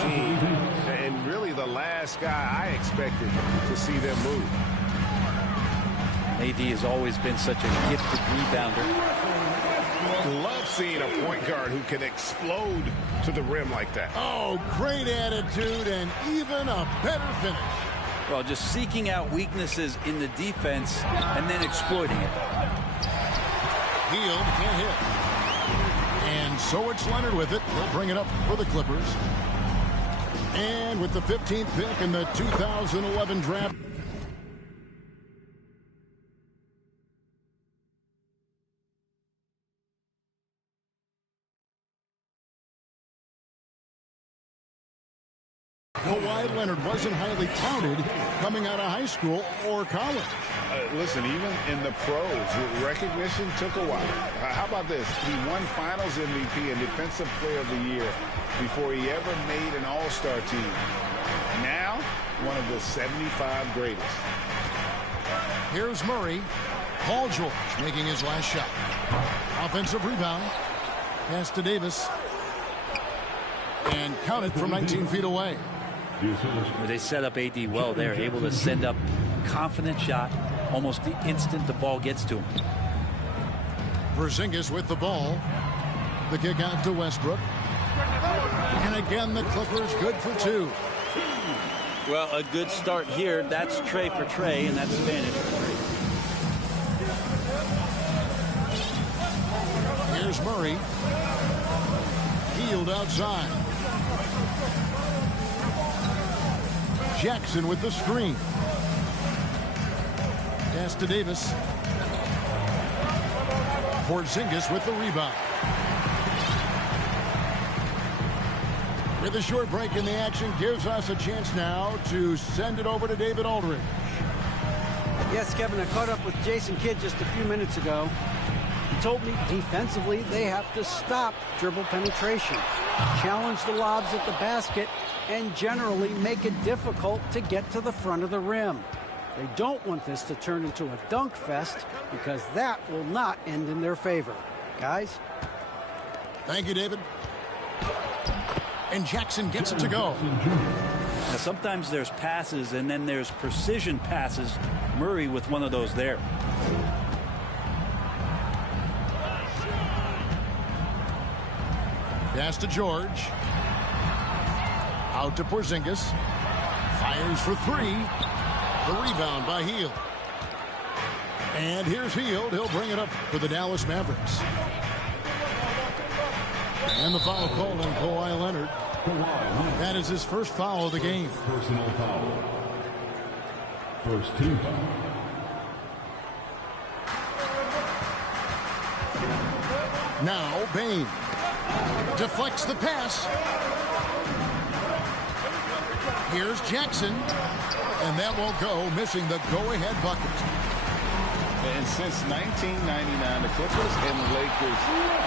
team, and really the last guy I expected to see them move. AD has always been such a gifted rebounder. Love seeing a point guard who can explode to the rim like that. Oh, great attitude and even a better finish. Well, just seeking out weaknesses in the defense and then exploiting it. Hield can't hit. And so it's Leonard with it. He'll bring it up for the Clippers. And with the 15th pick in the 2011 draft. Kawhi Leonard wasn't highly touted coming out of high school or college. Listen, even in the pros, recognition took a while. How about this? He won Finals MVP and Defensive Player of the Year before he ever made an All-Star team. Now, one of the 75 greatest. Here's Murray. Paul George making his last shot. Offensive rebound. Pass to Davis. And count it from 19 feet away. They set up AD well there, able to send up a confident shot almost the instant the ball gets to him. Porzingis with the ball. The kick out to Westbrook. And again, the Clippers good for two. Well, a good start here. That's Trey for Trey, and that's Spanish for Trey. Here's Murray. Hield outside. Jackson with the screen. Pass to Davis. Porzingis with the rebound. With a short break in the action, gives us a chance now to send it over to David Aldridge. Yes, Kevin, I caught up with Jason Kidd just a few minutes ago. He told me defensively they have to stop dribble penetration, challenge the lobs at the basket, and generally make it difficult to get to the front of the rim. They don't want this to turn into a dunk fest because that will not end in their favor. Guys? Thank you, David. And Jackson gets it to go. Now, sometimes there's passes and then there's precision passes. Murray with one of those there. Pass to George. Out to Porzingis. Fires for three. The rebound by Hield. And here's Hield. He'll bring it up for the Dallas Mavericks. And the foul called on Kawhi Leonard. That is his first foul of the game. Personal foul. First team foul. Now Bane deflects the pass. Here's Jackson. And that won't go, missing the go-ahead bucket. And since 1999, the Clippers and the Lakers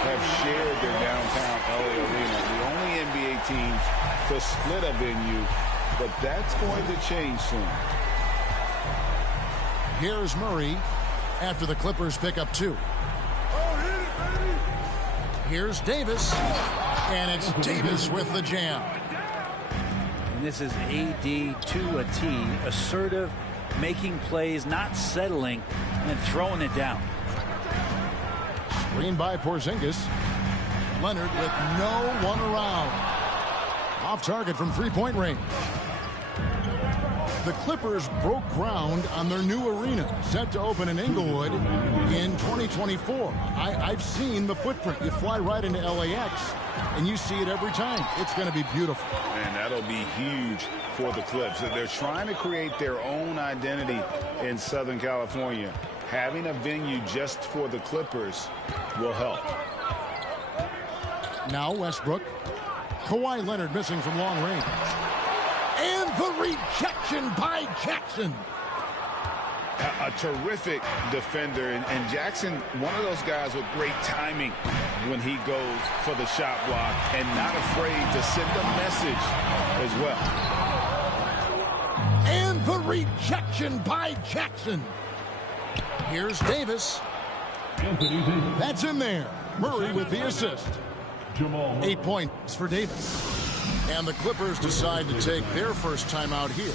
have shared their downtown LA arena. The only NBA teams to split a venue, but that's going to change soon. Here's Murray after the Clippers pick up two. Here's Davis, and it's Davis with the jam. And this is AD to a T, assertive, making plays, not settling, and throwing it down. Screen by Porzingis. Leonard with no one around. Off target from three-point range. The Clippers broke ground on their new arena, set to open in Inglewood in 2024. I've seen the footprint. You fly right into LAX, and you see it every time. It's going to be beautiful. And that'll be huge for the Clips. They're trying to create their own identity in Southern California. Having a venue just for the Clippers will help. Now Westbrook. Kawhi Leonard missing from long range. And the rejection by Jackson. A terrific defender. And Jackson, one of those guys with great timing when he goes for the shot block and not afraid to send a message as well. And the rejection by Jackson. Here's Davis. That's in there. Murray with the assist. 8 points for Davis. And the Clippers decide to take their first timeout here.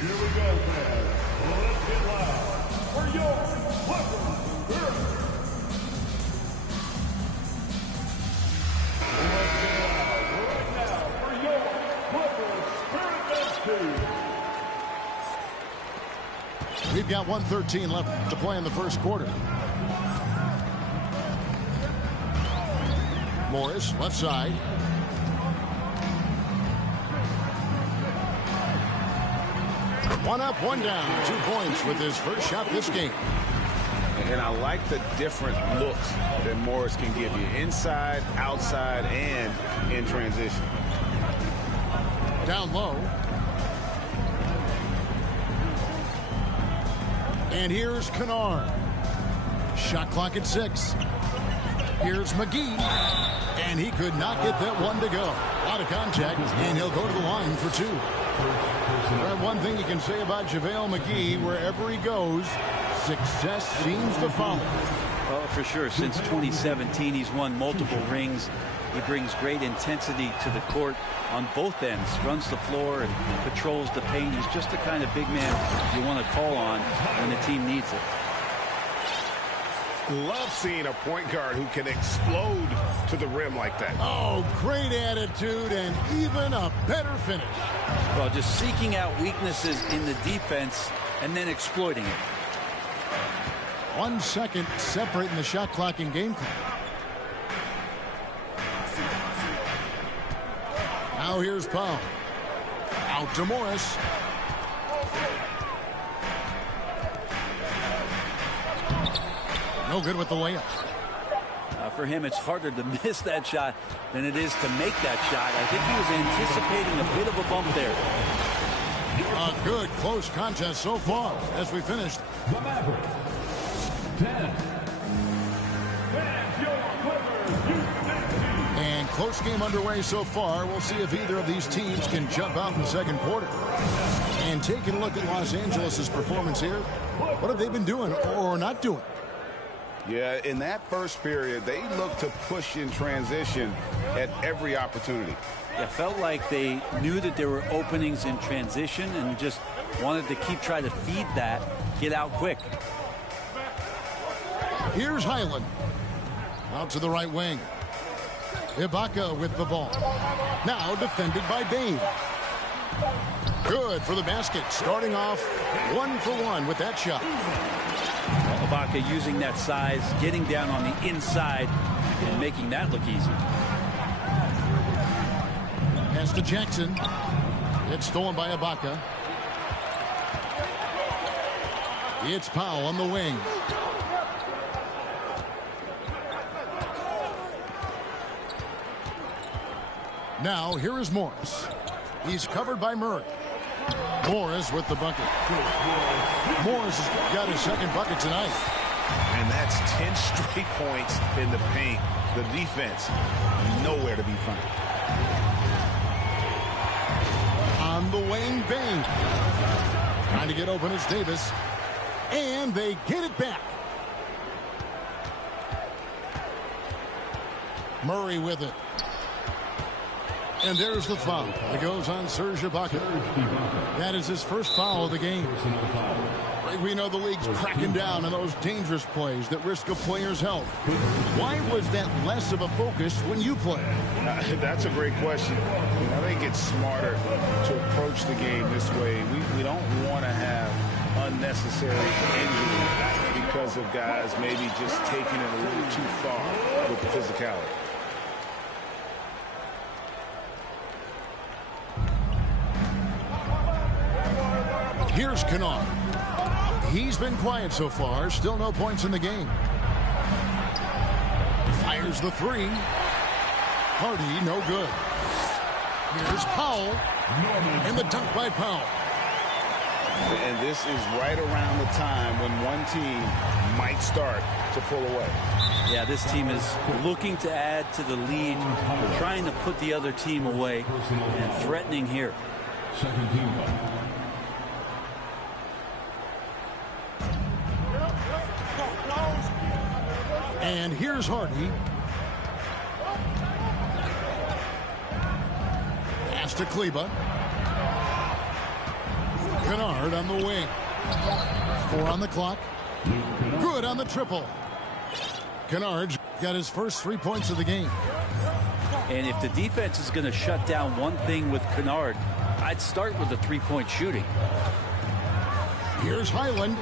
Here we go, fans. Let's get loud for your Clippers. Let's get loud right now for your Clippers Spirit Dance. We've got 1:13 left to play in the first quarter. Morris, left side. One up, one down. 2 points with his first shot this game. And I like the different looks that Morris can give you. Inside, outside, and in transition. Down low. And here's Kennard. Shot clock at 6. Here's McGee. And he could not get that one to go. Out of contact, and he'll go to the line for 2. One thing you can say about JaVale McGee, wherever he goes, success seems to follow. Well, for sure. Since 2017, he's won multiple rings. He brings great intensity to the court on both ends. Runs the floor and patrols the paint. He's just the kind of big man you want to call on when the team needs it. Love seeing a point guard who can explode to the rim like that. Oh, great attitude and even a better finish. Well, just seeking out weaknesses in the defense and then exploiting it. 1 second separating the shot clock and game clock. Now here's Powell. Out to Morris. No good with the layup. For him, it's harder to miss that shot than it is to make that shot. I think he was anticipating a bit of a bump there. A good close contest so far as we finish. The Mavericks. 10. And close game underway so far. We'll see if either of these teams can jump out in the second quarter. And taking a look at Los Angeles' performance here, what have they been doing or not doing? Yeah, in that first period, they looked to push in transition at every opportunity. It felt like they knew that there were openings in transition and just wanted to keep trying to feed that, get out quick. Here's Highland. Out to the right wing. Ibaka with the ball. Now defended by Bain. Good for the basket. Starting off 1 for 1 with that shot. Ibaka using that size, getting down on the inside, and making that look easy. Pass to Jackson. It's stolen by Ibaka. It's Powell on the wing. Now here is Morris. He's covered by Murray. Morris with the bucket. Morris has got his second bucket tonight. And that's 10 straight points in the paint. The defense, nowhere to be found. On the wing, Bain. Trying to get open is Davis. And they get it back. Murray with it. And there's the foul. It goes on Serge Ibaka. That is his first foul of the game. We know the league's cracking down on those dangerous plays that risk a player's health. Why was that less of a focus when you play? That's a great question. I think it's smarter to approach the game this way. We don't want to have unnecessary injury because of guys maybe just taking it a little too far with the physicality. Here's Kennard. He's been quiet so far. Still no points in the game. Fires the 3. Hardy, no good. Here's Powell. And the dunk by Powell. And this is right around the time when one team might start to pull away. Yeah, this team is looking to add to the lead, trying to put the other team away, and threatening here. Second team foul. And here's Hardy. to Kleber. Kennard on the wing. 4 on the clock. Good on the triple. Kennard got his first 3 points of the game. And if the defense is going to shut down one thing with Kennard, I'd start with the three-point shooting. Here's Highland.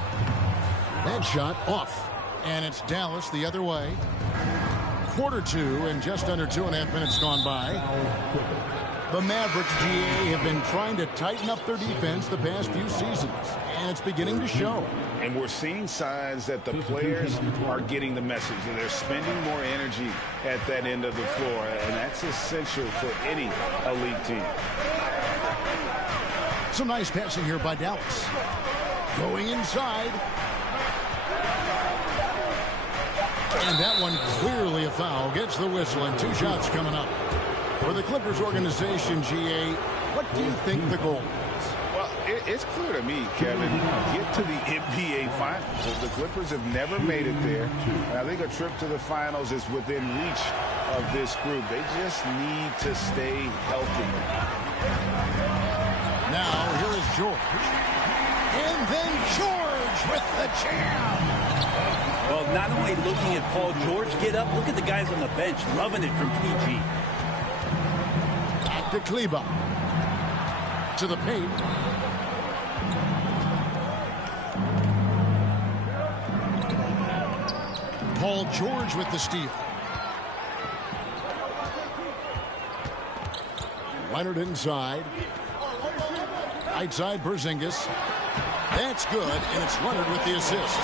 That shot off. And it's Dallas the other way. Quarter 2 and just under 2.5 minutes gone by. The Mavericks, GA, have been trying to tighten up their defense the past few seasons, and it's beginning to show. And we're seeing signs that the players are getting the message, and they're spending more energy at that end of the floor, and that's essential for any elite team. Some nice passing here by Dallas. Going inside. And that one clearly a foul. Gets the whistle, and 2 shots coming up. For the Clippers organization, GA, what do you think the goal is? Well, it's clear to me, Kevin, get to the NBA Finals. The Clippers have never made it there. And I think a trip to the Finals is within reach of this group. They just need to stay healthy. Now, here is George. And then George with the jam. Well, not only looking at Paul George get up, look at the guys on the bench loving it from PG. To Kleber. To the paint. Paul George with the steal. Leonard inside. Right side, Porzingis. That's good, and it's Leonard with the assist.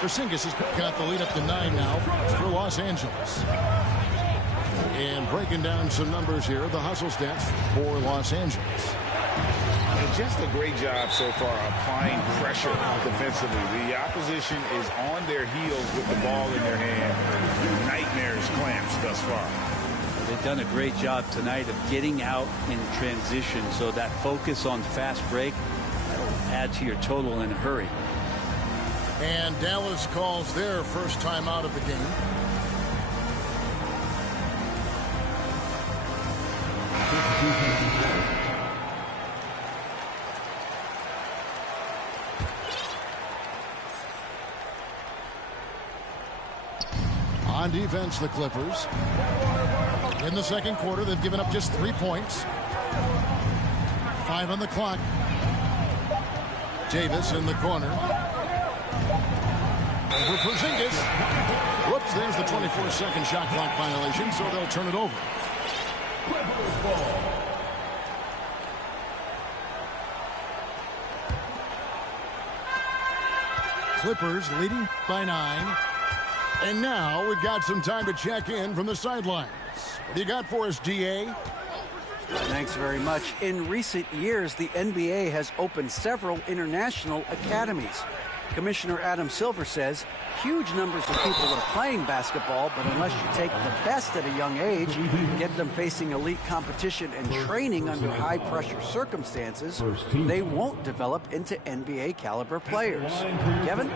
Porzingis has got the lead up to 9 now for Los Angeles. And breaking down some numbers here, the hustle stats for Los Angeles. And just a great job so far applying pressure defensively. The opposition is on their heels with the ball in their hand. Nightmares clamps thus far. They've done a great job tonight of getting out in transition, so that focus on fast break, that'll add to your total in a hurry. And Dallas calls their first time out of the game. On defense, the Clippers. In the second quarter, they've given up just 3 points. 5 on the clock. Davis in the corner. Over Porzingis. Whoops, there's the 24-second shot clock violation, so they'll turn it over. Clippers leading by 9. And now we've got some time to check in from the sidelines. What do you got for us, DA? Thanks very much. In recent years, the NBA has opened several international academies. Commissioner Adam Silver says huge numbers of people are playing basketball, but unless you take the best at a young age, get them facing elite competition and training under high-pressure circumstances, they won't develop into NBA-caliber players. Kevin?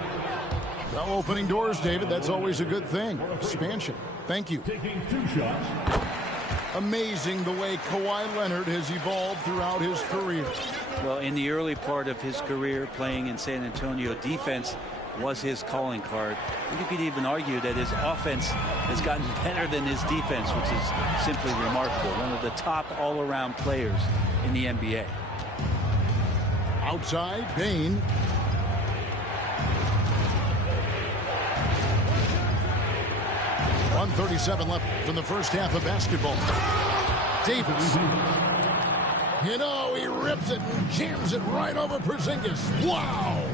Well, opening doors, David, that's always a good thing. Expansion. Thank you. Taking 2 shots. Amazing the way Kawhi Leonard has evolved throughout his career. Well, in the early part of his career playing in San Antonio, defense was his calling card. You could even argue that his offense has gotten better than his defense, which is simply remarkable. One of the top all-around players in the NBA. Outside, Payne. .137 left from the first half of basketball. Davis. You know, he rips it and jams it right over Porzingis. Wow!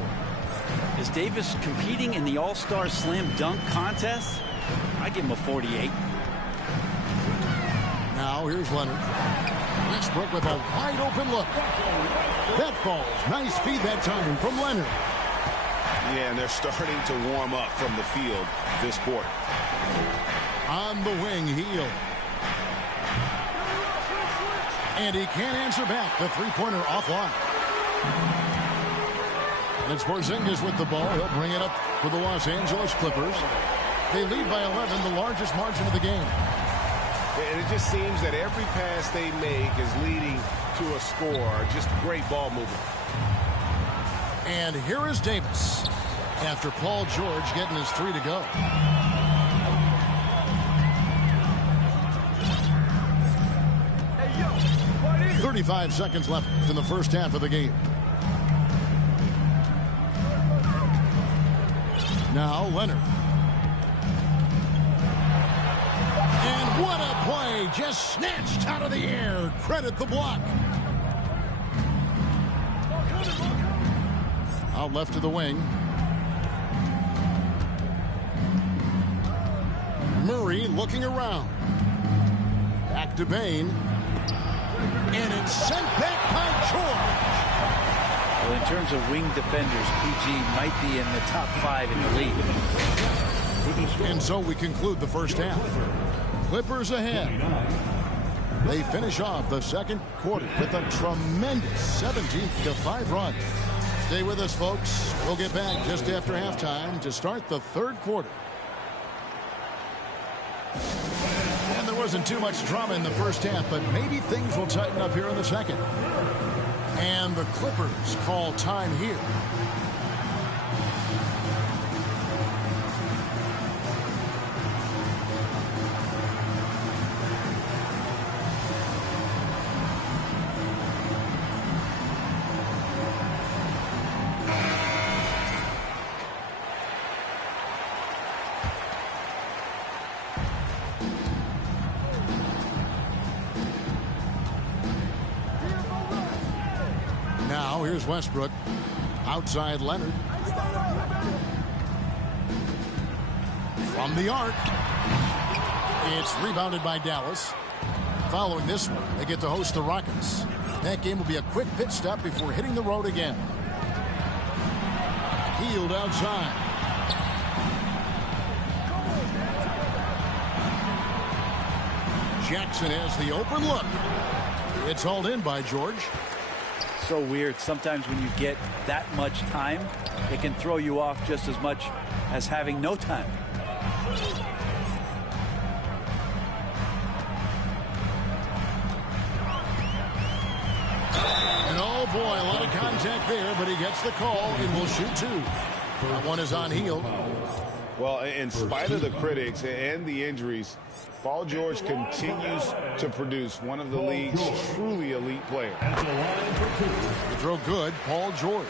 Is Davis competing in the All-Star Slam Dunk contest? I give him a 48. Now here's Leonard. Westbrook with a wide open look. That falls. Nice feed that time from Leonard. Yeah, and they're starting to warm up from the field this quarter. On the wing, Hield. And he can't answer back. The three-pointer offline. And it's Porzingis with the ball. He'll bring it up for the Los Angeles Clippers. They lead by 11, the largest margin of the game. And it just seems that every pass they make is leading to a score. Just great ball movement. And here is Davis after Paul George getting his 3 to go. Hey, 35 seconds left in the first half of the game. Now Leonard. And what a play. Just snatched out of the air. Credit the block. Out left to the wing. Murray looking around. Back to Bain. And it's sent back by George. Well, in terms of wing defenders, PG might be in the top 5 in the league. And so we conclude the first half. Clippers ahead. They finish off the second quarter with a tremendous 17-5 run. Stay with us, folks. We'll get back just after halftime to start the third quarter. And there wasn't too much drama in the first half, but maybe things will tighten up here in the second. And the Clippers call time here. Now here's Westbrook. Outside Leonard. From the arc. It's rebounded by Dallas. Following this one, they get to host the Rockets. That game will be a quick pit stop before hitting the road again. Hield outside. Jackson has the open look. It's hauled in by George. So weird. Sometimes when you get that much time, it can throw you off just as much as having no time. And oh boy, a lot of contact there, but he gets the call and will shoot 2. That one is on Hield. Well, in spite of the critics and the injuries, Paul George continues to produce one of the league's truly elite players. The throw good, Paul George.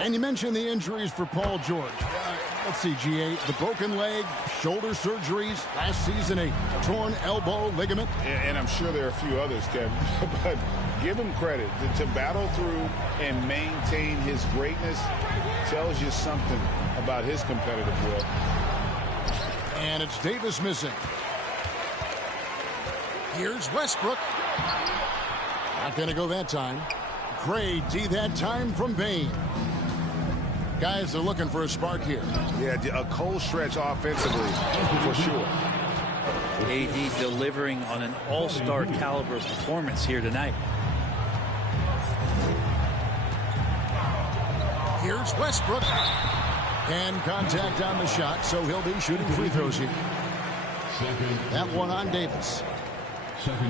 And you mentioned the injuries for Paul George. Let's see, GA, the broken leg, shoulder surgeries, last season a torn elbow ligament. And I'm sure there are a few others, Kevin, but give him credit. To battle through and maintain his greatness tells you something about his competitive will. And it's Davis missing. Here's Westbrook. Not going to go that time. Great D that time from Bain. Guys, they're looking for a spark here. Yeah, a cold stretch offensively, for sure. AD delivering on an all-star caliber performance here tonight. Here's Westbrook. And contact on the shot, so he'll be shooting free throws here. That one on Davis.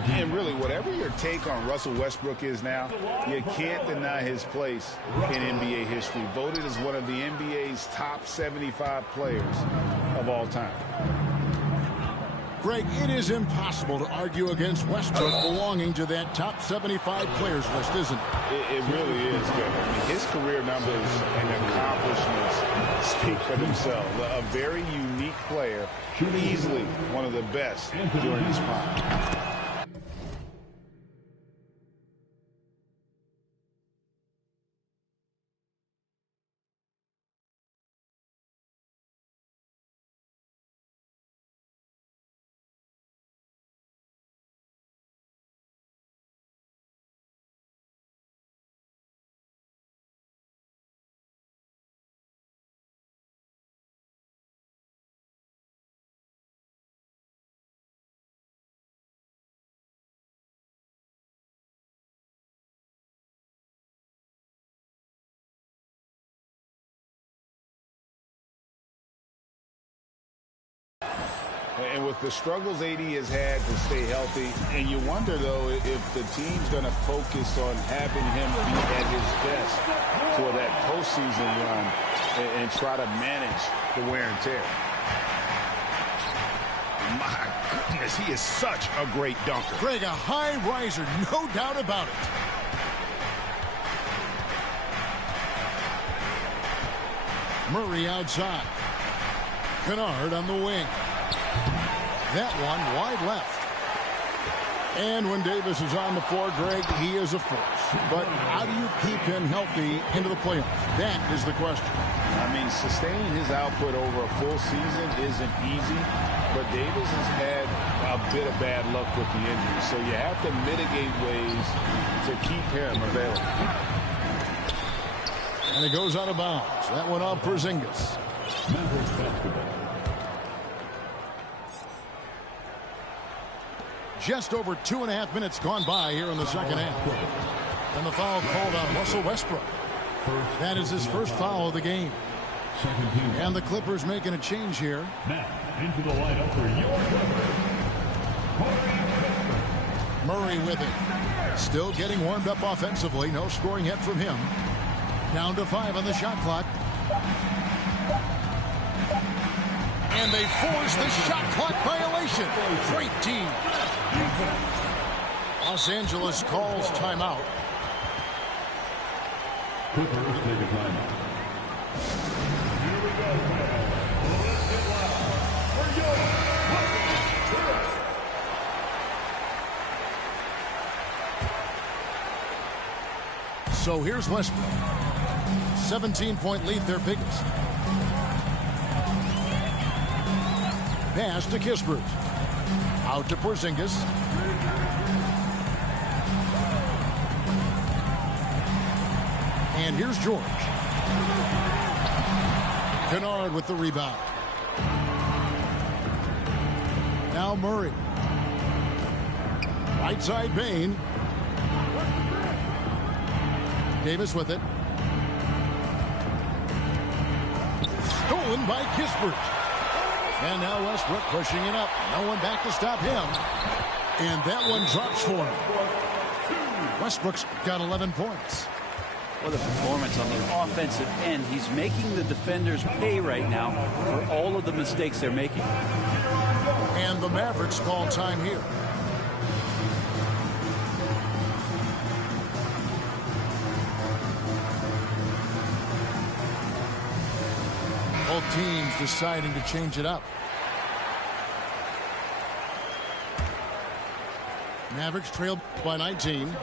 And really, whatever your take on Russell Westbrook is now, you can't deny his place in NBA history. Voted as one of the NBA's top 75 players of all time. Greg, it is impossible to argue against Westbrook belonging to that top 75 players list, isn't it? It really is, Kevin. I mean, his career numbers and accomplishments speak for themselves. A very unique player, easily one of the best during his prime. And with the struggles AD has had to stay healthy, and you wonder, though, if the team's going to focus on having him be at his best for that postseason run and try to manage the wear and tear. My goodness, he is such a great dunker. Greg, a high riser, no doubt about it. Murray outside. Kennard on the wing. That one wide left. And when Davis is on the floor, Greg, he is a force. But how do you keep him healthy into the playoffs? That is the question. I mean, sustaining his output over a full season isn't easy, but Davis has had a bit of bad luck with the injury. So you have to mitigate ways to keep him available. And it goes out of bounds. That one off Porzingis. Just over 2.5 minutes gone by here in the second half. And the foul called on Russell Westbrook. That is his first foul of the game. And the Clippers making a change here. Now into the lineup for your Murray with it. Still getting warmed up offensively. No scoring yet from him. Down to 5 on the shot clock. And they force the shot clock violation. Great team. Los Angeles calls timeout. Clippers take a timeout. Here we go, fans. Let's get loud for your Clippers. So here's Westbrook. 17-point lead, their biggest. Pass to Kispert. Out to Porzingis. And here's George. Kennard with the rebound. Now Murray. Right side Bane. Davis with it. Stolen by Kispert. And now Westbrook pushing it up. No one back to stop him. And that one drops for him. Westbrook's got 11 points. Well, the performance on the offensive end, he's making the defenders pay right now for all of the mistakes they're making. And the Mavericks call time here. Both teams deciding to change it up. Mavericks trail by 19.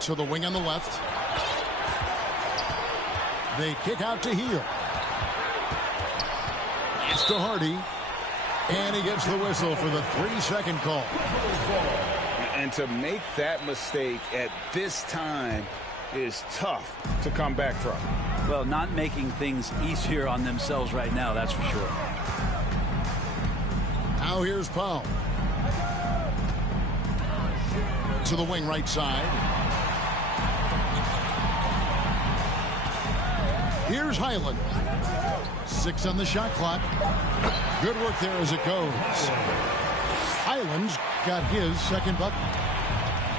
To the wing on the left. They kick out to Hield. It's to Hardy. And he gets the whistle for the 3-second call. And to make that mistake at this time is tough to come back from. Well, not making things easier on themselves right now, that's for sure. Now here's Powell. To the wing right side. Here's Highland. 6 on the shot clock. Good work there as it goes. Highland's got his second bucket.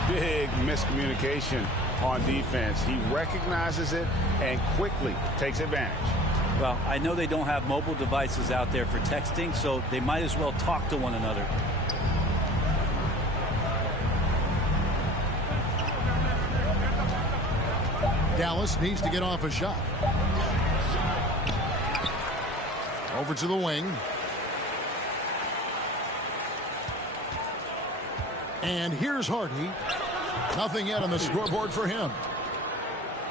Big miscommunication on defense. He recognizes it and quickly takes advantage. Well, I know they don't have mobile devices out there for texting, so they might as well talk to one another. Dallas needs to get off a shot. Over to the wing. And here's Hardy. Nothing yet on the scoreboard for him.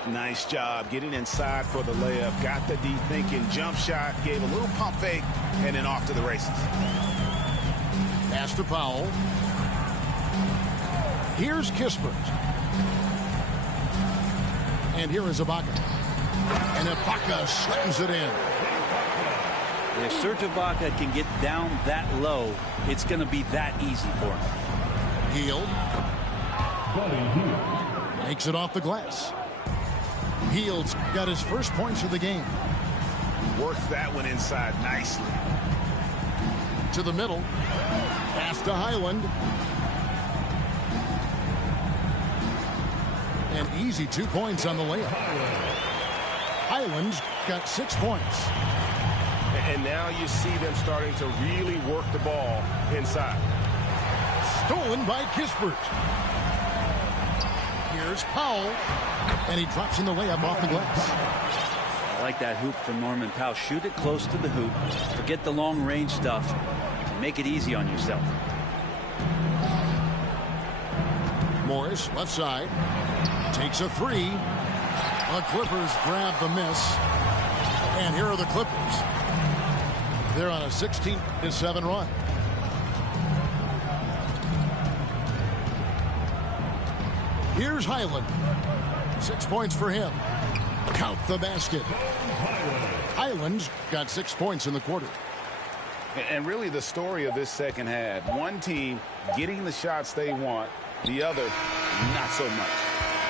Nice job getting inside for the layup. Got the deep thinking jump shot. Gave a little pump fake. And then off to the races. Pass to Powell. Here's Kispert. And here is Ibaka. And Ibaka slams it in. If Serge Ibaka can get down that low, it's going to be that easy for him. Hield. Makes it off the glass. Hield's got his first points of the game. Worked that one inside nicely. To the middle. Pass to Highland. An easy 2 points on the layup. Highland's got 6 points. And now you see them starting to really work the ball inside. Stolen by Kispert. Here's Powell. And he drops in the layup off the glass. I like that hoop from Norman Powell. Shoot it close to the hoop. Forget the long range stuff. And make it easy on yourself. Morris, left side. Takes a three. The Clippers grab the miss. And here are the Clippers. They're on a 16-7 run. Here's Highland. 6 points for him. Count the basket. Highland's got 6 points in the quarter. And really the story of this second half. One team getting the shots they want. The other, not so much.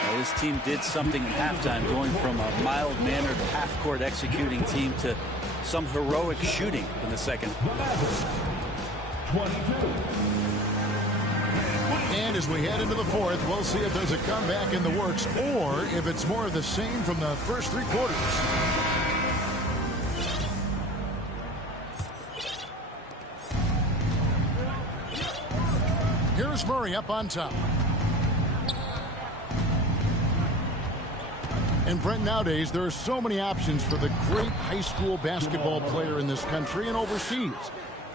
Well, this team did something at halftime, going from a mild-mannered half-court executing team to some heroic shooting in the second. 22. And as we head into the fourth, we'll see if there's a comeback in the works or if it's more of the same from the first 3 quarters. Here's Murray up on top. And Brent, nowadays there are so many options for the great high school basketball player in this country and overseas.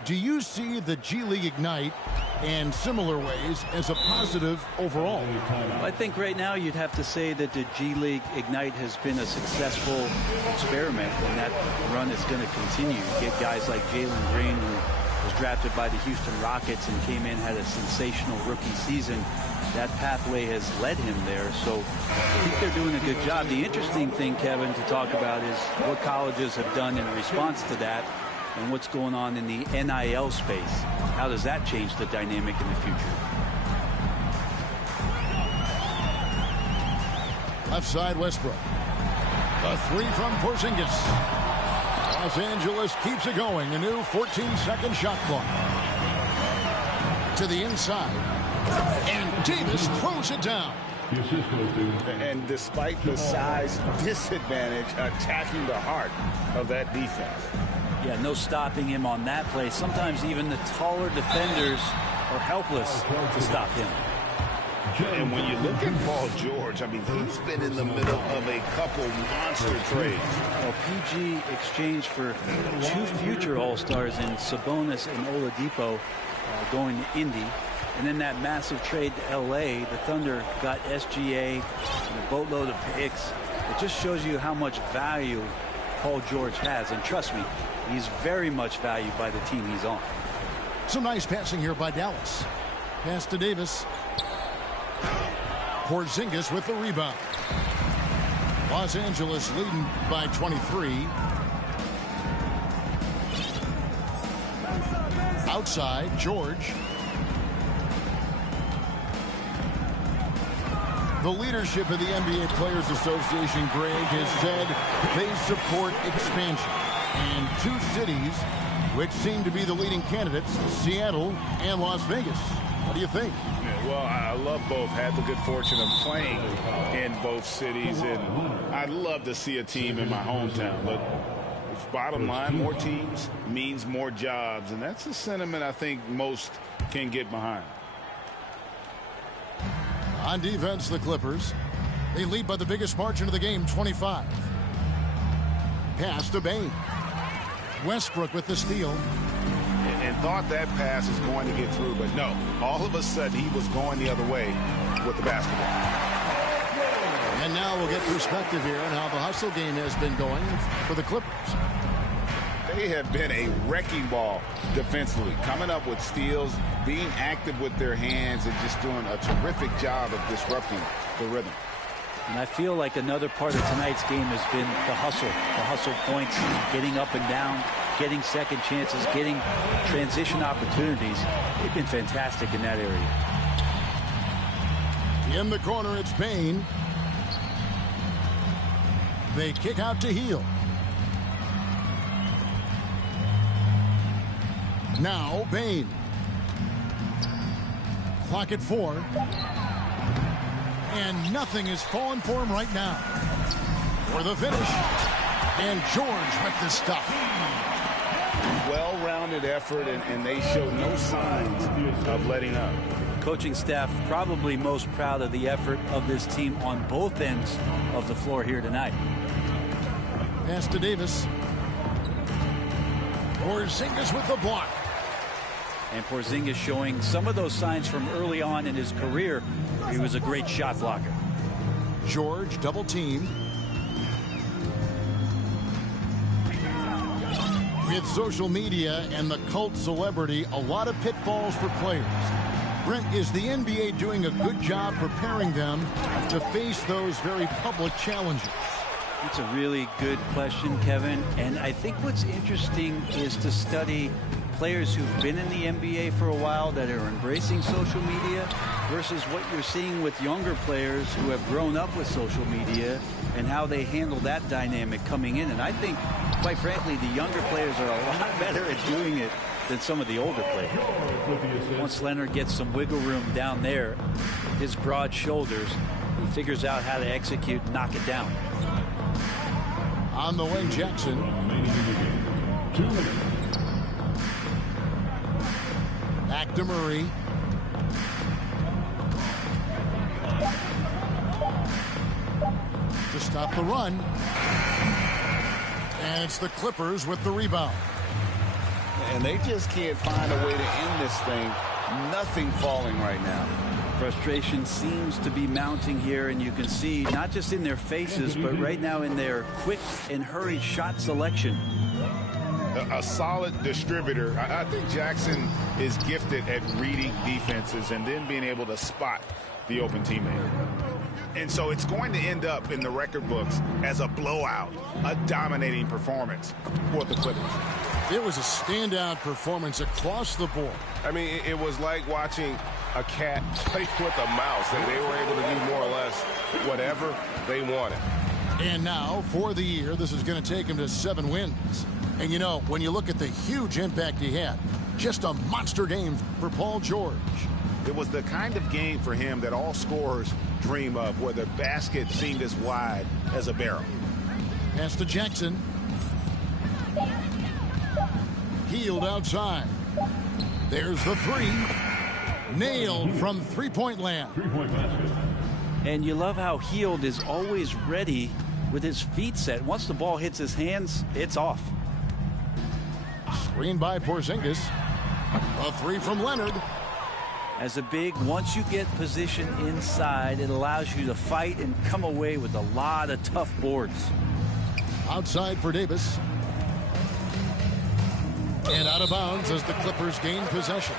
Do you see the G League Ignite and similar ways as a positive overall? I think right now you'd have to say that the G League Ignite has been a successful experiment, and that run is going to continue. You get guys like Jalen Green, who was drafted by the Houston Rockets and came in, had a sensational rookie season. That pathway has led him there, so I think they're doing a good job. The interesting thing, Kevin, to talk about is what colleges have done in response to that and what's going on in the NIL space. How does that change the dynamic in the future? Left side, Westbrook. A three from Porzingis. Los Angeles keeps it going. A new 14-second shot clock. To the inside. And Davis throws it down. And despite the size disadvantage, attacking the heart of that defense. Yeah, no stopping him on that play. Sometimes even the taller defenders are helpless to stop him. And when you look at Paul George, I mean, he's been in the middle of a couple monster trades. Well, PG exchanged for 2 future All-Stars in Sabonis and Oladipo going to Indy. And then that massive trade to L.A., the Thunder got SGA and a boatload of picks. It just shows you how much value Paul George has. And trust me, he's very much valued by the team he's on. Some nice passing here by Dallas. Pass to Davis. Porzingis with the rebound. Los Angeles leading by 23. Outside, George. The leadership of the NBA Players Association, Greg, has said they support expansion. And 2 cities which seem to be the leading candidates, Seattle and Las Vegas. What do you think? Yeah, well, I love both. Had the good fortune of playing in both cities, and I'd love to see a team in my hometown. But bottom line, more teams means more jobs, and that's a sentiment I think most can get behind. On defense, the Clippers. They lead by the biggest margin of the game, 25. Pass to Bane. Westbrook with the steal. And thought that pass is going to get through, but no. All of a sudden, he was going the other way with the basketball. And now we'll get perspective here on how the hustle game has been going for the Clippers. They have been a wrecking ball defensively, coming up with steals, being active with their hands, and just doing a terrific job of disrupting the rhythm. And I feel like another part of tonight's game has been the hustle points, getting up and down, getting second chances, getting transition opportunities. They've been fantastic in that area. In the corner, it's Bane. They kick out to Hield. Now Bain. Clock at 4. And nothing is falling for him right now. For the finish. And George with the stuff. Well-rounded effort, and they show no signs of letting up. Coaching staff probably most proud of the effort of this team on both ends of the floor here tonight. Pass to Davis. Porzingis with the block. And Porzingis showing some of those signs from early on in his career. He was a great shot blocker. George double team. With social media and the cult celebrity, a lot of pitfalls for players. Brent, is the NBA doing a good job preparing them to face those very public challenges? It's a really good question, Kevin. And I think what's interesting is to study players who've been in the NBA for a while that are embracing social media versus what you're seeing with younger players who have grown up with social media and how they handle that dynamic coming in. And I think, quite frankly, the younger players are a lot better at doing it than some of the older players. Once Leonard gets some wiggle room down there, his broad shoulders, he figures out how to execute and knock it down. On the wing, Jackson. 2 minutes. Back to Murray. To stop the run. And it's the Clippers with the rebound. And they just can't find a way to end this thing. Nothing falling right now. Frustration seems to be mounting here, and you can see not just in their faces, but right now in their quick and hurried shot selection. A solid distributor. I think Jackson is gifted at reading defenses and then being able to spot the open teammate. And so it's going to end up in the record books as a blowout, a dominating performance for the Clippers. It was a standout performance across the board. I mean, it was like watching a cat play with a mouse. They were able to do more or less whatever they wanted. And now, for the year, this is going to take him to 7 wins. And, you know, when you look at the huge impact he had, just a monster game for Paul George. It was the kind of game for him that all scorers dream of, where the basket seemed as wide as a barrel. Pass to Jackson. Healed outside. There's the 3. Nailed from three-point land. 3-point basket. And you love how Hield is always ready with his feet set. Once the ball hits his hands, it's off. Screen by Porzingis. A 3 from Leonard. As a big, once you get position inside, it allows you to fight and come away with a lot of tough boards. Outside for Davis. And out of bounds as the Clippers gain possession.